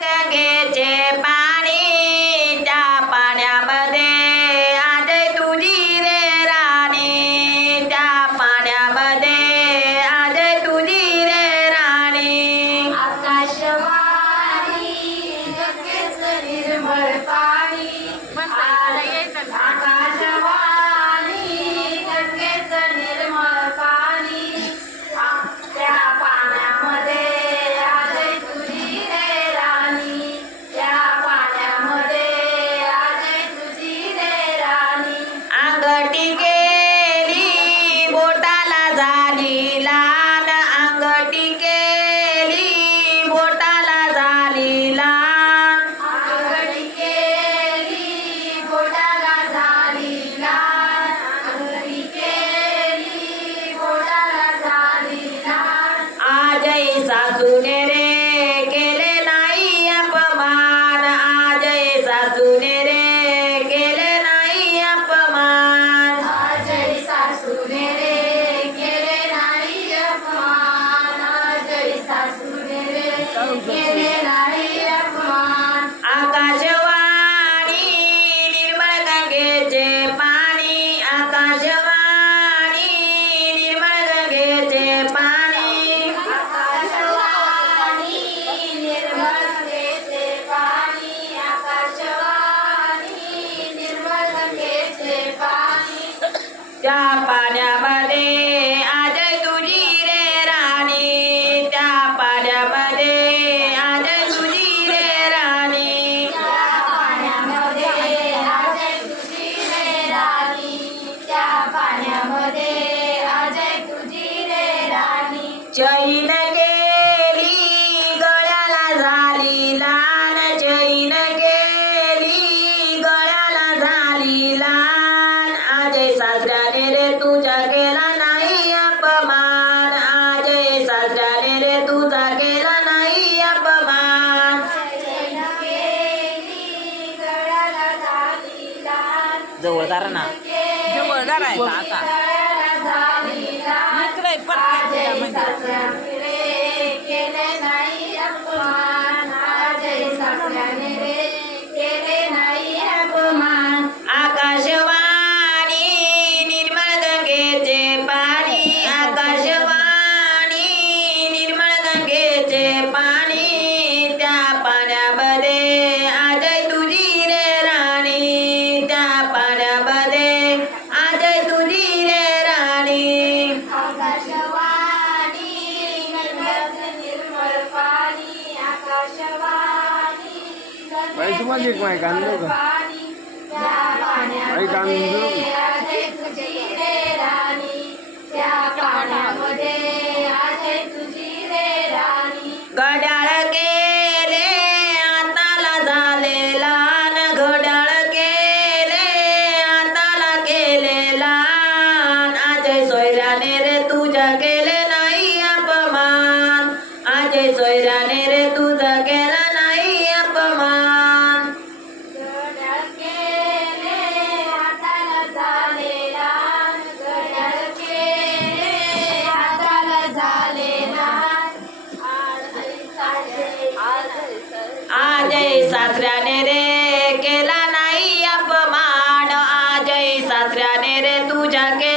again. त्या पाण्यामध्ये आज तुझी रे राणी. त्या पाण्यामध्ये आज तुझी रे राणी. त्या पाण्यामध्ये आज तुझी रे राणी. धरणा जवळ धरायचा आता? इकडे पटकन बाई तुम्हाला एक माहिती आणलं का सासऱ्याने रे केला नाही अपमान. आजय सासऱ्याने रे तुझ्या के